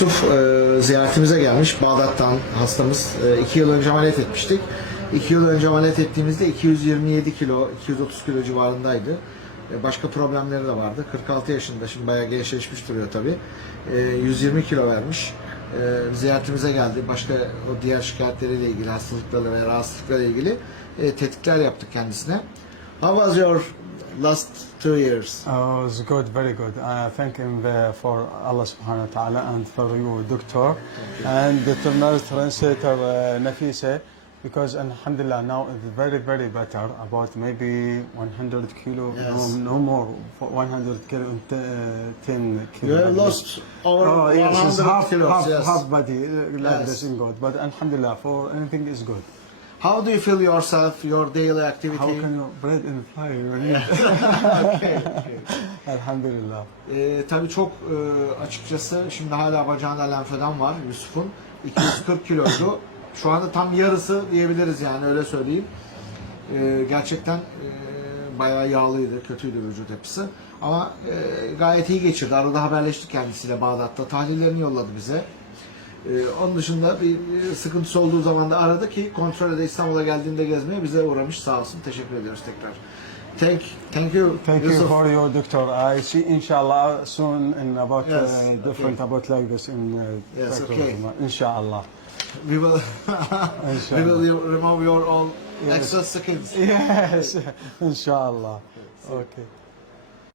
Yusuf e, ziyaretimize gelmiş. Bağdat'tan hastamız. E, iki yıl önce ameliyat etmiştik. İki yıl önce ameliyat ettiğimizde 227 kilo, 230 kilo civarındaydı. E, başka problemleri de vardı. 46 yaşında. Şimdi bayağı gençleşmiş duruyor tabii. E, 120 kilo vermiş. E, ziyaretimize geldi. Başka o diğer şikayetleriyle ilgili, hastalıklarla ve rahatsızlıklarla ilgili e, tetkikler yaptık kendisine. How was your last two years? Oh, it was good, very good. I thank him for Allah subhanahu wa ta'ala and for you, doctor, and the nurse translator uh, Nafisa, because alhamdulillah now it's very, very better, about maybe 100 kilo, Yes. no, no more, 100 kilo, uh, 10 kilo. You have lost over Oh, yes, 100 half, kilos. half, yes. half body uh, like Yes. this in God, but alhamdulillah, for anything is good. How do you feel yourself, your daily activity? How can you breathe and fly? Okay, okay. alhamdulillah. Ee, tabii çok e, açıkçası şimdi hala bacağında lenfödem var Yusuf'un. 240 kiloydu. Şu anda tam yarısı diyebiliriz yani öyle söyleyeyim. Ee, gerçekten e, bayağı yağlıydı, kötüydü vücut yapısı. Ama e, gayet iyi geçirdi. Arada haberleştik kendisiyle Bağdat'ta. Tahlillerini yolladı bize. Ee, onun dışında bir bir sıkıntısı olduğu zaman da aradı ki kontrol de İstanbul'a geldiğinde gezmeye bize uğramış. Sağ olsun. Teşekkür ediyoruz tekrar. Thank, thank you. Thank you Yusuf. for your doctor. I see inshallah soon in about Yes, uh, different okay. about like this in uh, Yes, okay. Inshallah. We will, we will remove your all Yes. extra skins. Yes, inshallah. Okay.